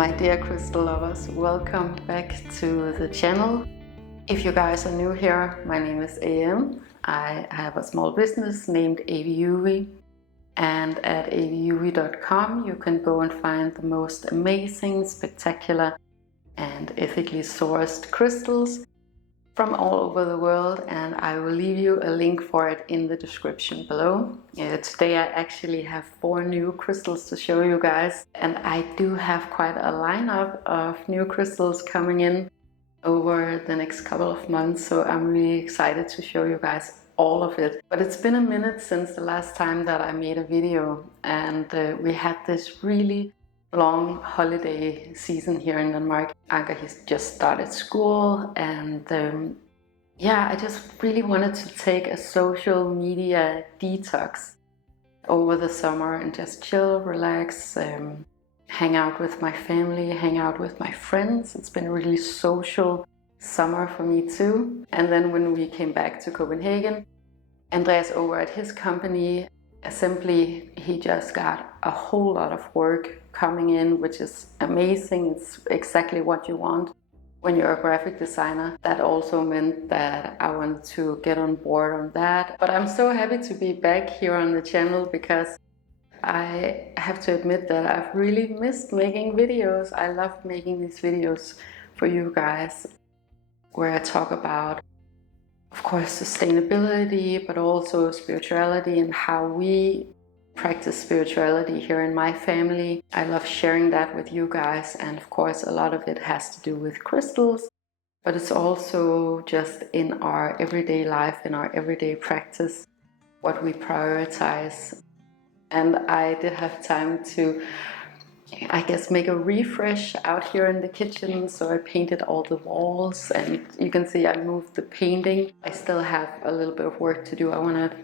My dear crystal lovers, welcome back to the channel. If you guys are new here, my name is AM. I have a small business named AVIUVI, and at aviuvi.com you can go and find the most amazing, spectacular and ethically sourced crystals from all over the world, and I will leave you a link for it in the description below. Today I actually have 4 new crystals to show you guys, and I do have quite a lineup of new crystals coming in over the next couple of months, so I'm really excited to show you guys all of it. But it's been a minute since the last time that I made a video, and we had this really long holiday season here in Denmark. Anka, he's just started school, and yeah, I just really wanted to take a social media detox over the summer and just chill, relax, hang out with my family, hang out with my friends. It's been a really social summer for me too. And then when we came back to Copenhagen, Andreas over at his company, simply he just got a whole lot of work coming in, which is amazing. It's exactly what you want when you're a graphic designer. That also meant that I wanted to get on board on that. But I'm so happy to be back here on the channel, because I have to admit that I've really missed making videos. I love making these videos for you guys, where I talk about, of course, sustainability, but also spirituality and how we practice spirituality here in my family. I love sharing that with you guys, and of course a lot of it has to do with crystals, but it's also just in our everyday life, in our everyday practice, what we prioritize. And I did have time to, I guess, make a refresh out here in the kitchen. So I painted all the walls, and you can see I moved the painting. I still have a little bit of work to do. I want to,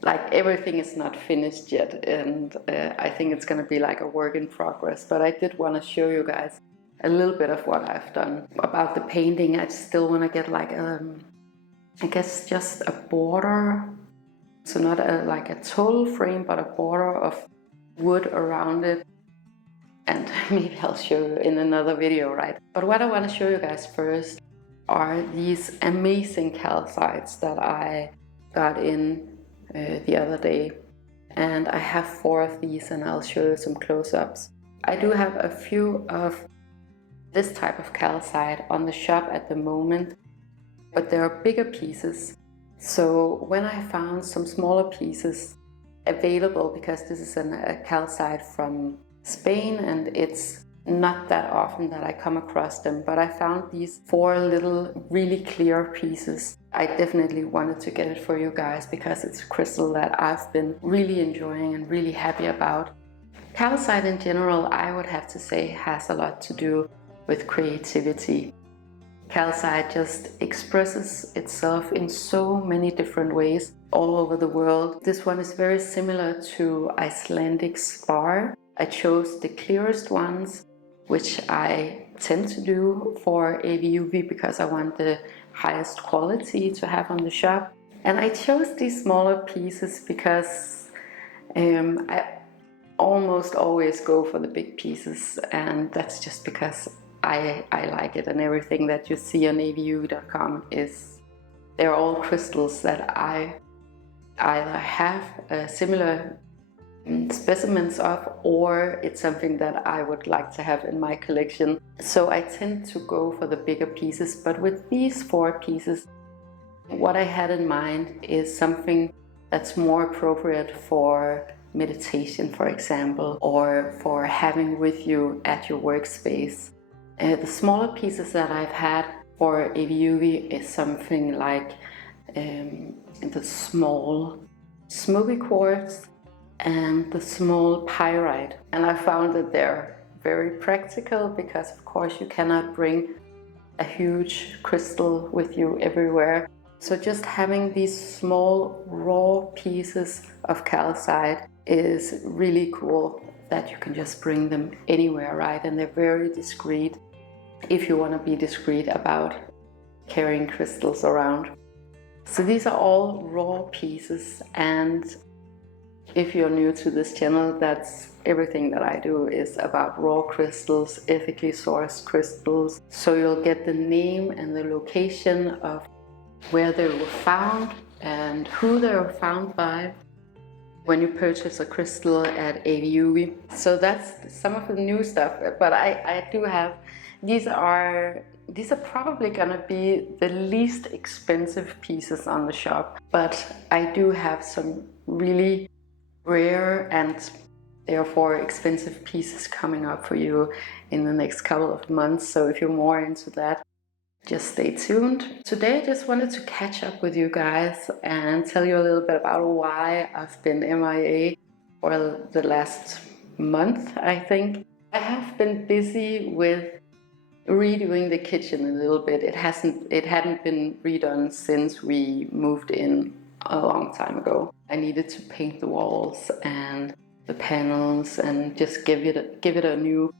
like, everything is not finished yet, and I think it's going to be like a work in progress. But I did want to show you guys a little bit of what I've done. About the painting, I still want to get like I guess just a border. So not like a total frame, but a border of wood around it. And maybe I'll show you in another video, right? But what I want to show you guys first are these amazing calcites that I got in the other day. And I have 4 of these, and I'll show you some close-ups. I do have a few of this type of calcite on the shop at the moment, but there are bigger pieces. So when I found some smaller pieces available, because this is a calcite from Spain, and it's not that often that I come across them, but I found these 4 little really clear pieces. I definitely wanted to get it for you guys, because it's a crystal that I've been really enjoying and really happy about. Calcite in general, I would have to say, has a lot to do with creativity. Calcite just expresses itself in so many different ways all over the world. This one is very similar to Icelandic spar. I chose the clearest ones, which I tend to do for AVIUVI, because I want the highest quality to have on the shop. And I chose these smaller pieces because I almost always go for the big pieces, and that's just because I like it, and everything that you see on aviuvi.com they're all crystals that I either have similar specimens of, or it's something that I would like to have in my collection. So I tend to go for the bigger pieces, but with these 4 pieces, what I had in mind is something that's more appropriate for meditation, for example, or for having with you at your workspace. The smaller pieces that I've had for AVIUVI is something like the small smoky quartz and the small pyrite. And I found that they're very practical, because of course you cannot bring a huge crystal with you everywhere. So just having these small raw pieces of calcite is really cool, that you can just bring them anywhere, right? And they're very discreet, if you want to be discreet about carrying crystals around. So these are all raw pieces, and if you're new to this channel, that's everything that I do is about raw crystals, ethically sourced crystals. So you'll get the name and the location of where they were found and who they were found by when you purchase a crystal at AVIUVI. So that's some of the new stuff, but I do have, these are probably gonna be the least expensive pieces on the shop, but I do have some really rare and therefore expensive pieces coming up for you in the next couple of months. So if you're more into that, just stay tuned. Today I just wanted to catch up with you guys and tell you a little bit about why I've been MIA for the last month, I think. I have been busy with redoing the kitchen a little bit. It hadn't been redone since we moved in a long time ago. I needed to paint the walls and the panels and just give it a new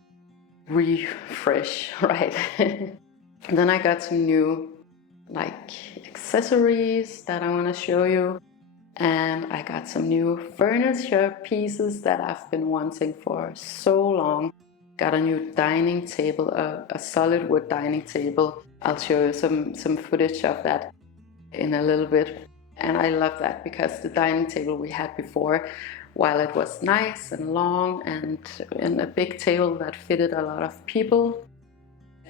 refresh, right? And then I got some new accessories that I want to show you, and I got some new furniture pieces that I've been wanting for so long. Got a new dining table, a solid wood dining table. I'll show you some footage of that in a little bit. And I love that because the dining table we had before, while it was nice and long and a big table that fitted a lot of people,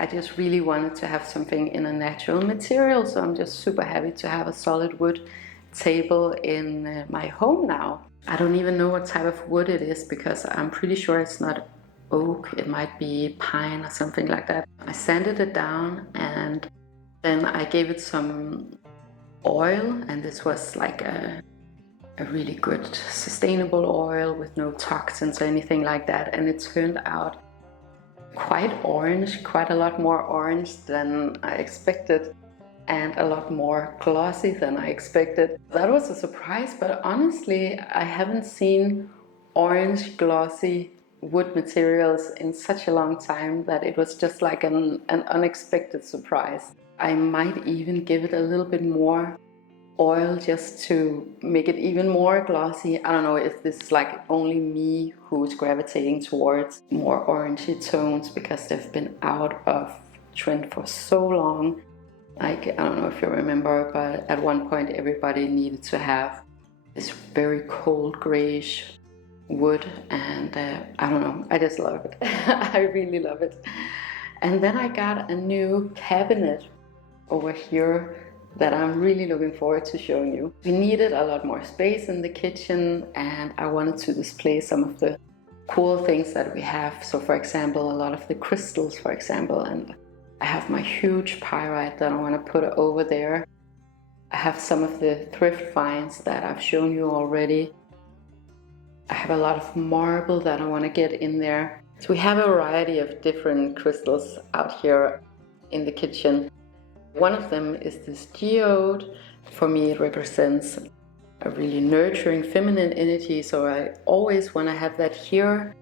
I just really wanted to have something in a natural material. So I'm just super happy to have a solid wood table in my home now. I don't even know what type of wood it is because I'm pretty sure it's not oak. It might be pine or something like that. I sanded it down and then I gave it some oil, and this was like a really good sustainable oil with no toxins or anything like that, and it turned out quite orange, quite a lot more orange than I expected, and a lot more glossy than I expected. That was a surprise, but honestly I haven't seen orange glossy wood materials in such a long time that it was just like an unexpected surprise. I might even give it a little bit more oil just to make it even more glossy. I don't know if this is like only me who's gravitating towards more orangey tones because they've been out of trend for so long. Like, I don't know if you remember, but at one point everybody needed to have this very cold grayish wood, and I don't know, I just love it. I really love it. And then I got a new cabinet over here that I'm really looking forward to showing you. We needed a lot more space in the kitchen, and I wanted to display some of the cool things that we have. So for example, a lot of the crystals, for example, and I have my huge pyrite that I want to put over there. I have some of the thrift finds that I've shown you already. I have a lot of marble that I want to get in there. So we have a variety of different crystals out here in the kitchen. One of them is this geode. For me, it represents a really nurturing feminine energy, so I always want to have that here.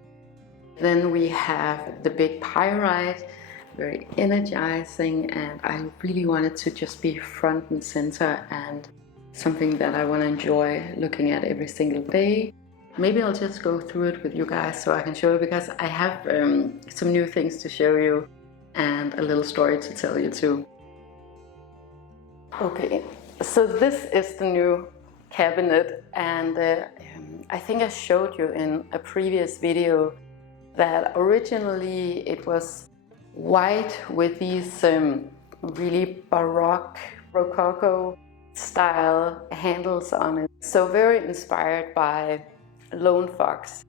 Then we have the big pyrite, very energizing, and I really want it to just be front and center and something that I want to enjoy looking at every single day. Maybe I'll just go through it with you guys so I can show you, because I have some new things to show you and a little story to tell you too. Okay, so this is the new cabinet, and I think I showed you in a previous video that originally it was white with these really baroque, rococo style handles on it. So very inspired by Lone Fox.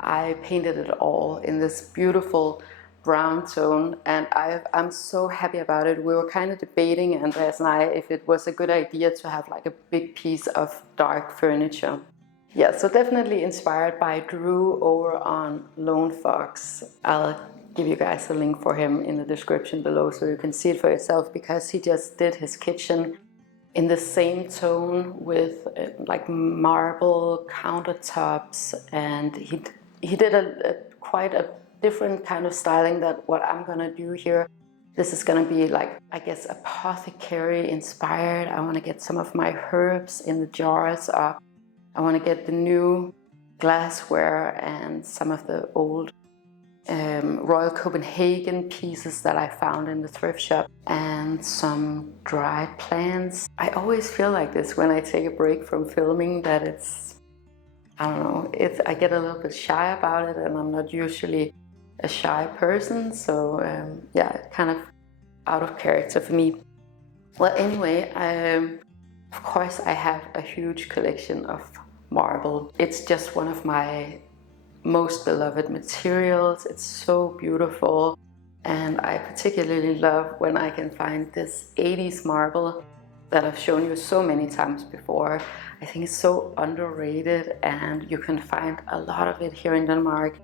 I painted it all in this beautiful brown tone, and I'm so happy about it. We were kind of debating, Andreas and I, if it was a good idea to have like a big piece of dark furniture. Yeah, so definitely inspired by Drew over on Lone Fox. I'll give you guys a link for him in the description below so you can see it for yourself, because he just did his kitchen in the same tone with like marble countertops, and he did quite a different kind of styling than what I'm gonna do here. This is gonna be like, I guess, apothecary inspired. I want to get some of my herbs in the jars up. I want to get the new glassware and some of the old Royal Copenhagen pieces that I found in the thrift shop, and some dried plants. I always feel like this when I take a break from filming, that I don't know, I get a little bit shy about it, and I'm not usually a shy person, so yeah, kind of out of character for me. Well, anyway, of course I have a huge collection of marble. It's just one of my most beloved materials. It's so beautiful, and I particularly love when I can find this 80s marble that I've shown you so many times before. I think it's so underrated, and you can find a lot of it here in Denmark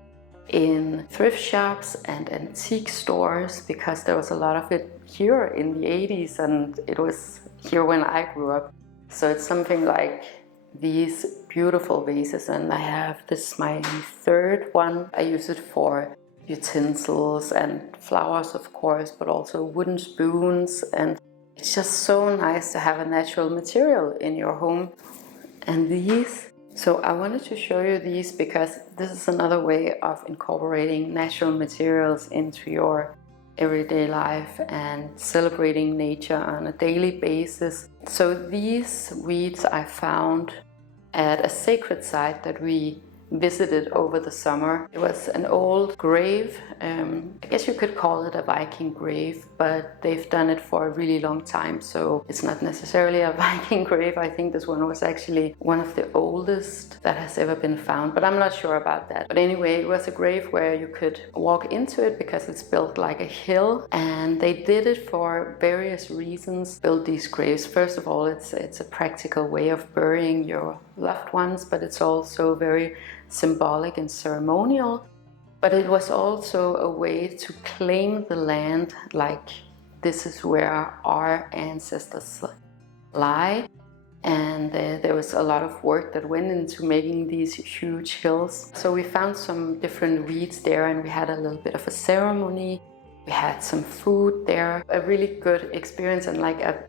in thrift shops and antique stores, because there was a lot of it here in the 80s, and it was here when I grew up. So it's something like these beautiful vases, and I have this, my third one. I use it for utensils and flowers, of course, but also wooden spoons, and it's just so nice to have a natural material in your home. And these, so I wanted to show you these because this is another way of incorporating natural materials into your everyday life and celebrating nature on a daily basis. So these weeds I found at a sacred site that we visited over the summer. It was an old grave. I guess you could call it a Viking grave, but they've done it for a really long time, so it's not necessarily a Viking grave. I think this one was actually one of the oldest that has ever been found, but I'm not sure about that. But anyway, it was a grave where you could walk into it because it's built like a hill, and they did it for various reasons. Build these graves. First of all, it's a practical way of burying your loved ones, but it's also very symbolic and ceremonial. But it was also a way to claim the land, like this is where our ancestors lie. And there was a lot of work that went into making these huge hills. So we found some different weeds there, and we had a little bit of a ceremony. We had some food there. A really good experience, and like a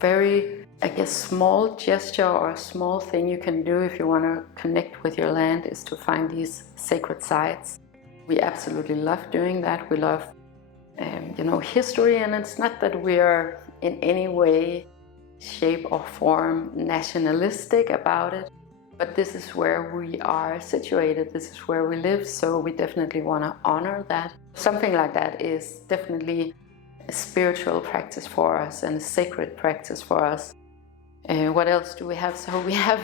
very, I guess, small gesture or a small thing you can do if you want to connect with your land is to find these sacred sites. We absolutely love doing that. We love, history, and it's not that we are in any way, shape or form nationalistic about it, but this is where we are situated. This is where we live, so we definitely want to honor that. Something like that is definitely a spiritual practice for us and a sacred practice for us. What else do we have? So we have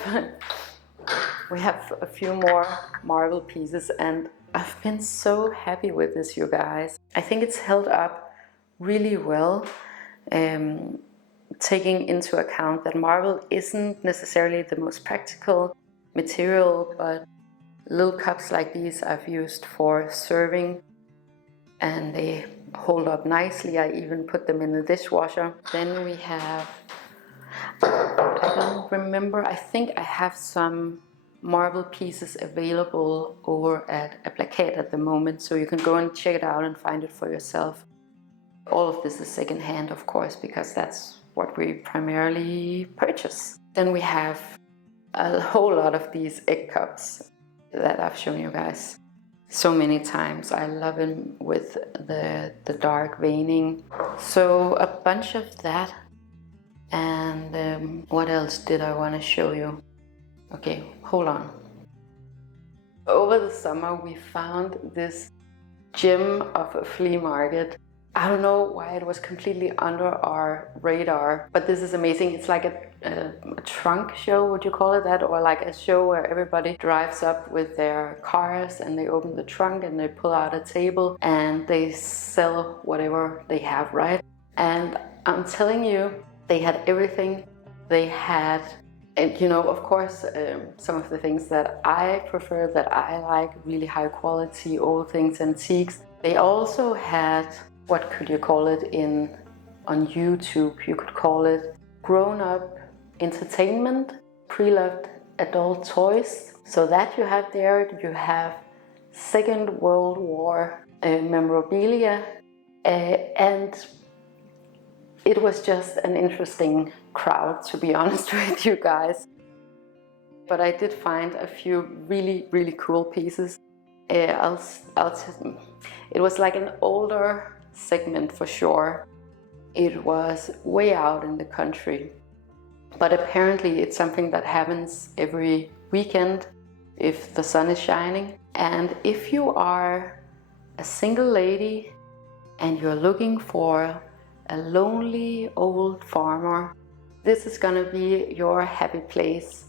a few more marble pieces, and I've been so happy with this, you guys. I think it's held up really well, taking into account that marble isn't necessarily the most practical material, but little cups like these I've used for serving, and they hold up nicely. I even put them in the dishwasher. Then we have, I don't remember, I think I have some marble pieces available over at Aplakat at the moment, so you can go and check it out and find it for yourself. All of this is secondhand, of course, because that's what we primarily purchase. Then we have a whole lot of these egg cups that I've shown you guys so many times. I love them with the dark veining. So a bunch of that. And what else did I want to show you? Okay, hold on. Over the summer we found this gem of a flea market. I don't know why it was completely under our radar, but this is amazing. It's like a trunk show, would you call it that? Or like a show where everybody drives up with their cars and they open the trunk and they pull out a table and they sell whatever they have, right? And I'm telling you, they had everything. They had, and of course, some of the things that I prefer, that I like, really high quality, old things, antiques. They also had, what could you call it on YouTube? You could call it grown-up entertainment, pre-loved adult toys. So that you have there. You have Second World War memorabilia, and it was just an interesting crowd, to be honest with you guys. but I did find a few really cool pieces. It was like an older segment for sure. It was way out in the country, but apparently it's something that happens every weekend if the sun is shining. And if you are a single lady and you're looking for a lonely old farmer, this is gonna be your happy place.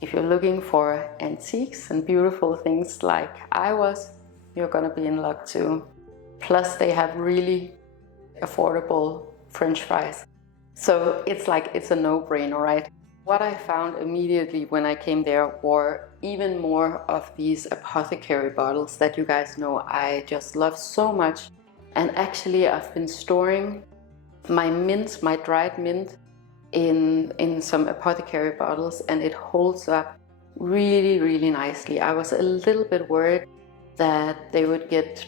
If you're looking for antiques and beautiful things like I was, you're gonna be in luck too. Plus they have really affordable French fries. So it's a no-brainer, right? What I found immediately when I came there were even more of these apothecary bottles that you guys know I just love so much. And actually I've been storing my mint, my dried mint, in some apothecary bottles, and it holds up really nicely. I was a little bit worried that they would get,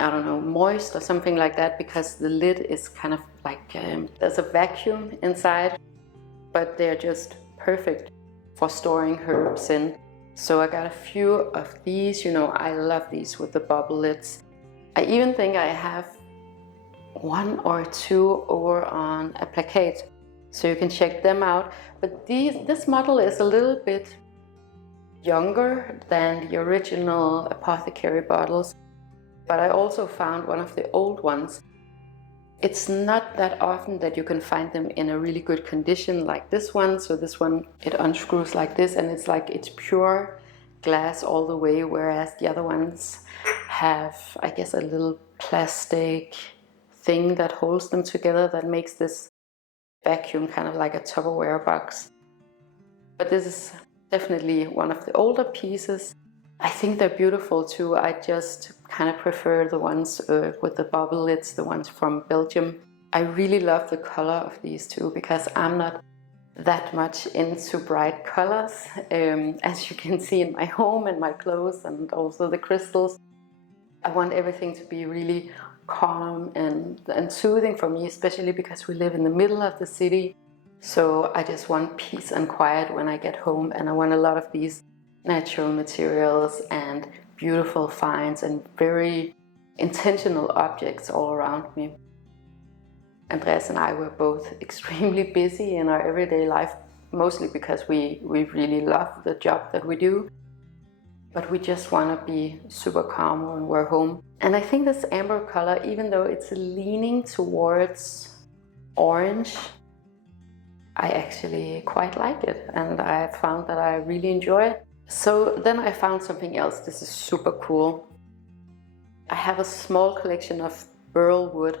I don't know, moist or something like that, because the lid is kind of like there's a vacuum inside, but they're just perfect for storing herbs in. So I got a few of these. You know, I love these with the bubble lids. I even think I have one or two over on Aplakat, so you can check them out. But this model is a little bit younger than the original apothecary bottles, but I also found one of the old ones. It's not that often that you can find them in a really good condition like this one. So this one, it unscrews like this, and it's pure glass all the way, whereas the other ones have, I guess, a little plastic thing that holds them together that makes this vacuum kind of like a Tupperware box. But this is definitely one of the older pieces. I think they're beautiful too. I just kind of prefer the ones with the bubble lids, the ones from Belgium. I really love the color of these two because I'm not that much into bright colors, as you can see in my home and my clothes and also the crystals. I want everything to be really calm and soothing for me, especially because we live in the middle of the city. So I just want peace and quiet when I get home, and I want a lot of these natural materials and beautiful finds and very intentional objects all around me. Andreas and I were both extremely busy in our everyday life, mostly because we really love the job that we do. But we just want to be super calm when we're home. And I think this amber color, even though it's leaning towards orange, I actually quite like it, and I found that I really enjoy it. So then I found something else. This is super cool. I have a small collection of burl wood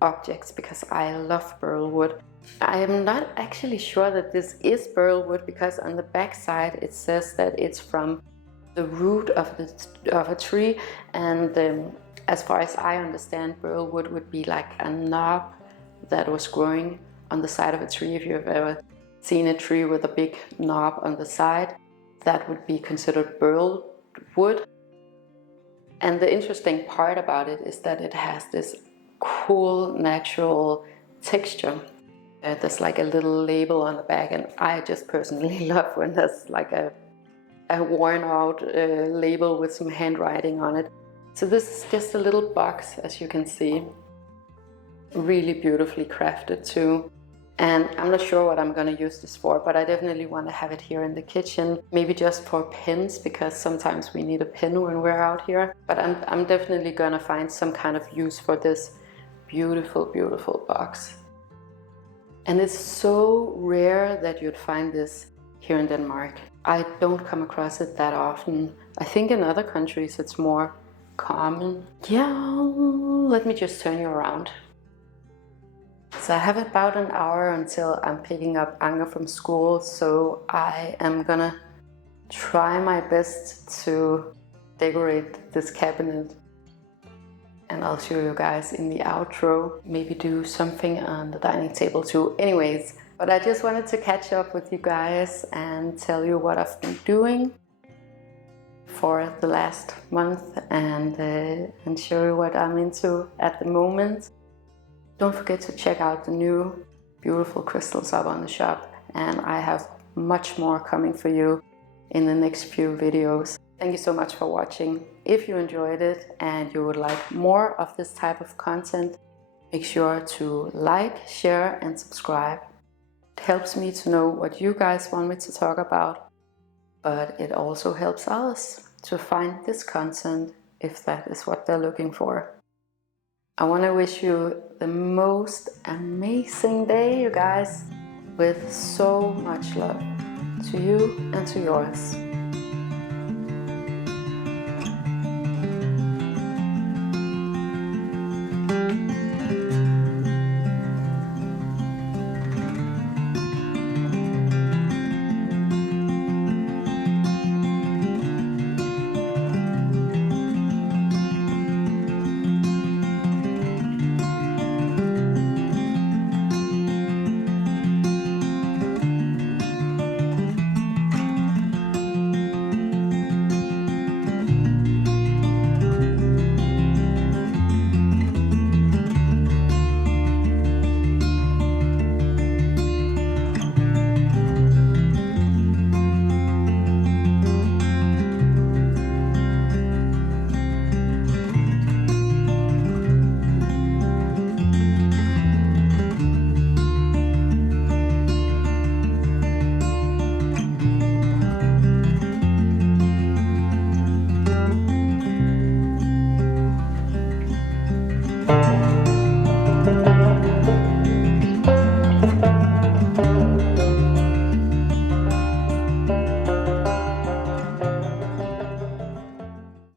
objects because I love burl wood. I am not actually sure that this is burl wood, because on the back side it says that it's from the root of a tree, and as far as I understand, burl wood would be like a knob that was growing on the side of a tree. If you've ever seen a tree with a big knob on the side, that would be considered burl wood. And the interesting part about it is that it has this cool natural texture. There's like a little label on the back, and I just personally love when there's like a worn out label with some handwriting on it. So this is just a little box, as you can see, really beautifully crafted too. And I'm not sure what I'm going to use this for, but I definitely want to have it here in the kitchen, maybe just for pins, because sometimes we need a pin when we're out here. But I'm definitely going to find some kind of use for this beautiful box. And it's so rare that you'd find this here in Denmark. I don't come across it that often. I think in other countries it's more common. Yeah, let me just turn you around. So I have about an hour until I'm picking up Anker from school, so I am gonna try my best to decorate this cabinet. And I'll show you guys in the outro, maybe do something on the dining table too. Anyways, but I just wanted to catch up with you guys and tell you what I've been doing for the last month, and show you what I'm into at the moment. Don't forget to check out the new beautiful crystals up on the shop, and I have much more coming for you. in the next few videos. Thank you so much for watching. If you enjoyed it and you would like more of this type of content, make sure to like, share and subscribe. It helps me to know what you guys want me to talk about, but it also helps others to find this content if that is what they're looking for. I want to wish you the most amazing day, you guys, with so much love to you and to yours.